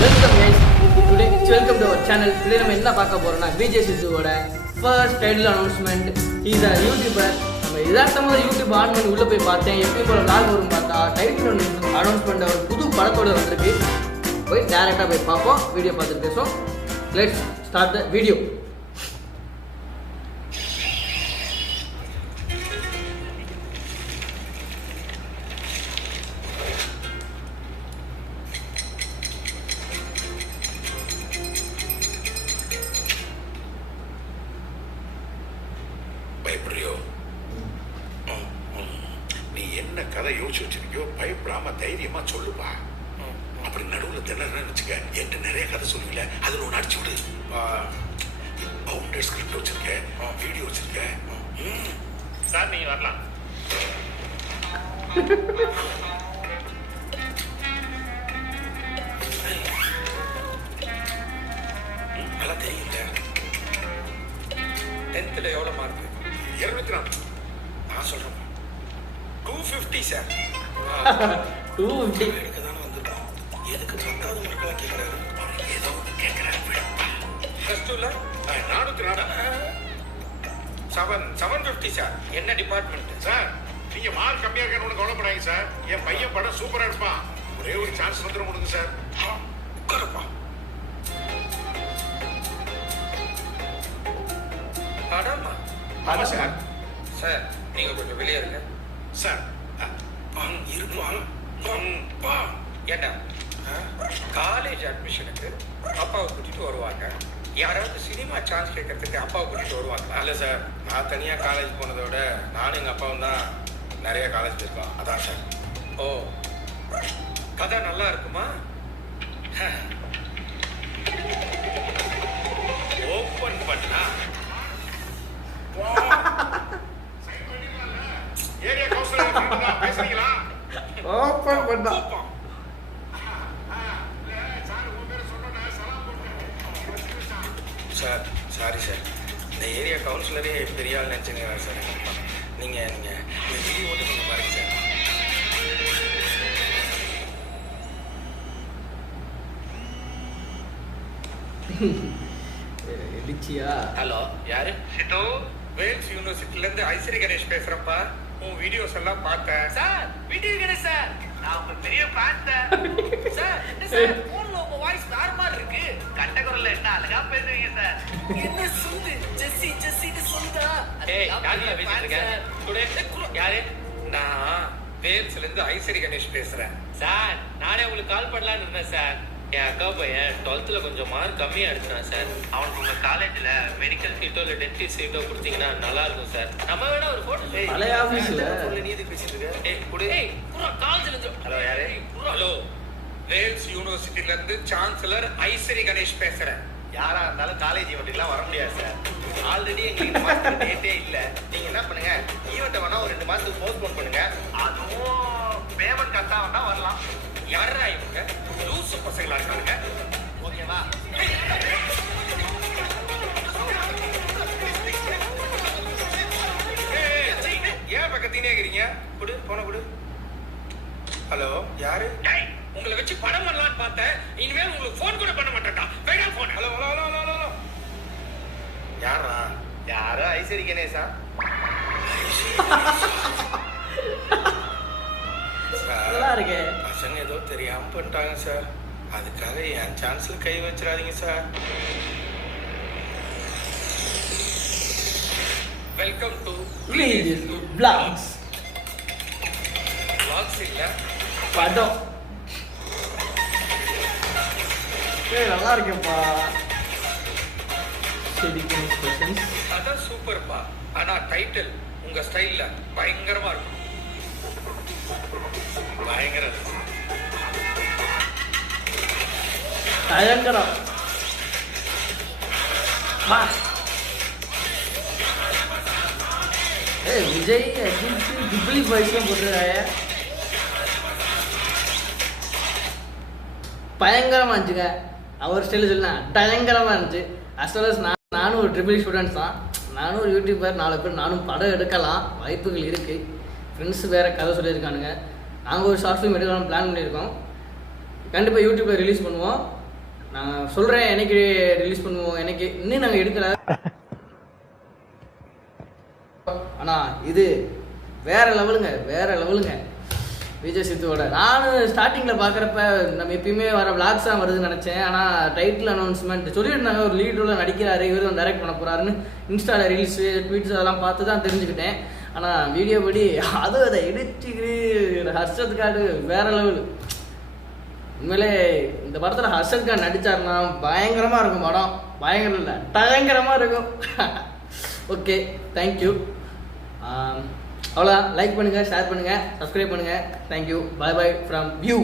Welcome guys welcome to our channel. Today நம்ம என்ன பார்க்க போறோம்னா விஜய் சித்துவோட first title announcement. Is a YouTuber. நம்ம யதார்த்தமாக யூடியூப் ஆன் பண்ணி உள்ளே போய் பார்த்தேன், எப்படி போல லாக் வரும் பார்த்தா டைட்டில் அனௌன்ஸ்மெண்ட் ஒரு புது படத்தோட வந்திருக்கு. போய் டேரெக்டாக போய் பார்ப்போம், வீடியோ பார்த்துட்டு பேசுவோம். Let's start the video. பயப்படுறியோ? நீ என்ன கதை யோசிச்சு வச்சிருக்கியோ பயப்படாம தைரியமா சொல்லுப்பா. அப்படி நடுவில் திணறன்னு வச்சுக்க, என்கிட்ட நிறைய கதை சொல்லுவீல, அதில் ஒன்று அடிச்சு விடு. பவுண்டர் ஸ்கிரிப்ட் வச்சிருக்கேன், வீடியோ வச்சிருக்கேன். சார் நீங்க வரலாம். நல்லா தெரியல. 10th எவ்வளோ மார்க்? 204. நான் சொல்றேன் 250 சார். 250 எடுக்க தானே வந்திருக்கோம். எதுக்கு 10வது மார்க்கெல்லாம் கேட்குறாரு? ஏதோ ஒன்று கேட்குறாரு. ப்ளஸ் டூவில் 404. 750 சார். என்ன டிபார்ட்மெண்ட் சார், நீங்க மார்க் கம்மியா இருக்கணும்னு கவலைப்படாதீங்க சார். என் பையன் படம் சூப்பரா இருப்பான். ஒரே ஒரு சான்ஸ் வந்துடும் கொடுங்க சார். உட்காரப்பா. படமா? ஆமா சார். சார் நீங்கள் கொஞ்சம் வெளியே இருங்க சார் இருப்பான். ஏண்டா காலேஜ் அட்மிஷனுக்கு அப்பாவை கூட்டிட்டு வருவாங்க, யாராவது சினிமா சான்ஸ் கேட்கறதுக்கு அப்பாவை கூட்டிட்டு வருவாங்களா? இல்லை சார், நான் தனியாக காலேஜ் போனதை விட நானும் எங்கள் அப்பாவும் தான் நிறைய காலேஜ் போயிருக்கோம். அதான் சார். ஓ, கதை நல்லா இருக்குமா? ஓப்பன் பண்ணா ஏரியா கவுன்சிலர் பேசுறீங்களா? ஓப்பன் பண்ணா சார் சாரி சார், இந்த ஏரியா கவுன்சிலரே பெரிய ஆள் நினச்சிங்க சார். நீங்கள் இந்த வீடியோ மட்டும் கொஞ்சம் பாருங்க சார். எடிச்சியா? ஹலோ, யாரு? சித்து, வேல்ஸ் யூனிவர்சிட்டிலேருந்து ஐஸ்வரி கணேஷ் பேசுகிறப்பா. உன் வீடியோஸ் எல்லாம் பார்த்தேன் சார் வீடியோ கணேஷ் சார், நான் உங்க பெரிய ஃபேன் சார். சார் என்ன சார் போன்ல உங்க வாய்ஸ் வேற மாதிரி இருக்கு. கட்டக்குரல்ல என்ன அழகா பேசுவீங்க சார். என்ன சொல்லுது ஜெஸ்ஸி ஜெஸ்ஸின்னு சொல்லுதா? ஏய், யாருல பேசிட்டு இருக்க? டுடே யாரு? நான் வேல்ஸ்லேருந்து ஐஸ்வரி கணேஷ் பேசுகிறேன் சார். நானே உங்களுக்கு கால் பண்ணலான்னு இருந்தேன் சார். என் அக்கா பையன் 12th கொஞ்சம் மார்க் கம்மியாக எடுத்தான் சார். அவனுக்கு உங்கள் காலேஜில் மெடிக்கல் சீட்டோ இல்லை டென்டிஸ்ட் சீட்டோ கொடுத்தீங்கன்னா நல்லா இருக்கும் சார். நம்ம வேணா ஒரு ஃபோட்டோ பழைய ஆஃபீஸில் நீ எதுக்கு பேசிட்டு இருக்க? ஏய் குடு. ஏய் புறா காலேஜில் இருந்து. ஹலோ, யாரு? ஹலோ, வேல்ஸ் யூனிவர்சிட்டிலேருந்து சான்சலர் ஐஸ்வரி கணேஷ் பேசுகிறேன். யாரா இருந்தாலும் காலேஜ் ஈவெண்ட்டுக்குலாம் வர முடியாது சார். ஆல்ரெடி எங்களுக்கு மாதத்துக்கு டேட்டே இல்லை. நீங்கள் என்ன பண்ணுங்க, ஈவெண்ட்டை வேணா ஒரு 2 மாதத்துக்கு போஸ்ட்போன் பண்ணுங்க. அதுவும் பேமெண்ட் கரெக்டாக வேணா வரலாம். யாரா இவங்க? லூசு பசங்களா இருக்காங்க. ஓகேவா? ஏன் பக்கத்தினே இருக்கிறீங்க? கொடு, போன கொடு. ஹலோ, யாரு? டேய், உங்களை வச்சு படம் பண்ணலாம்னு பார்த்தேன். இனிமேல் உங்களுக்கு ஃபோன் கூட பண்ண மாட்டேன்டா. வேணா phone. Hello hello hello hello hello. யாரா? யாரோ ஐஸ்வரி கணேசா? நல்லா இருக்கே. பசங்க ஏதோ தெரியாம பண்ணிட்டாங்க சார். அதுக்காக என் சான்ஸ்ல கை வச்சிடாதீங்க sir. Welcome to blacks vlogs இல்ல படம். ஏய் நல்லா இருக்கேப்பா. அதான் சூப்பர்ப்பா. ஆனா டைட்டில் உங்க ஸ்டைல்ல பயங்கரமா இருக்கும். பயங்கரம். பயங்கரம். ஏய் விஜய் அஜித் டிப்ளி பாய்ஸ்லாம் போட்டுருக்காங்க. பயங்கரமாக இருந்துச்சுங்க. அவர் ஸ்டைலில் சொல்லலாம் பயங்கரமாக இருந்துச்சு. அஸ் வெல் அஸ் நானும் ஒரு ட்ரிபிள் ஸ்டூடெண்ட்ஸ் தான். நானும் ஒரு யூடியூபர். 4 பேர் நானும் படம் எடுக்கலாம், வாய்ப்புகள் இருக்குது. ஃப்ரெண்ட்ஸ் வேறு கதை சொல்லியிருக்கானுங்க. நாங்கள் ஒரு ஷார்ட் ஃபிலிம் எடுக்கலாம்னு பிளான் பண்ணியிருக்கோம். கண்டிப்பாக யூடியூப்பில் ரிலீஸ் பண்ணுவோம். நான் சொல்கிறேன் என்னைக்கு ரிலீஸ் பண்ணுவோம், எனக்கு இன்னும் நாங்கள் எடுக்கலை. ஆனால் இது வேற லெவலுங்க விஜய் சித்துவோட. நானும் ஸ்டார்டிங்கில் பார்க்குறப்ப நம்ம எப்பயுமே வர விளாக்ஸ் தான் வருதுன்னு நினச்சேன். ஆனால் டைட்டில் அனௌன்ஸ்மெண்ட் சொல்லியிருந்தாங்க, ஒரு லீட் ரோலில் நடிக்கிறாரு, இவர் தான் டைரக்ட் பண்ண போகிறாருன்னு. இன்ஸ்டாவில் ரீல்ஸு ட்வீட்ஸ் அதெல்லாம் பார்த்து தான் தெரிஞ்சுக்கிட்டேன். ஆனால் வீடியோ படி அதுவும் அதை எடுத்துக்கிட்டு ஹர்ஷத் கார்டு வேற லெவலு. உண்மையிலே இந்த படத்தில் ஹர்ஷத் கான் நடித்தாருன்னா பயங்கரமாக இருக்கும் படம். பயங்கரம் இல்லை, பயங்கரமாக இருக்கும். Okay, thank you. அவ்வளோதான். லைக் பண்ணுங்கள், ஷேர் பண்ணுங்கள், சப்ஸ்கிரைப் பண்ணுங்கள். Thank you. Bye bye from you.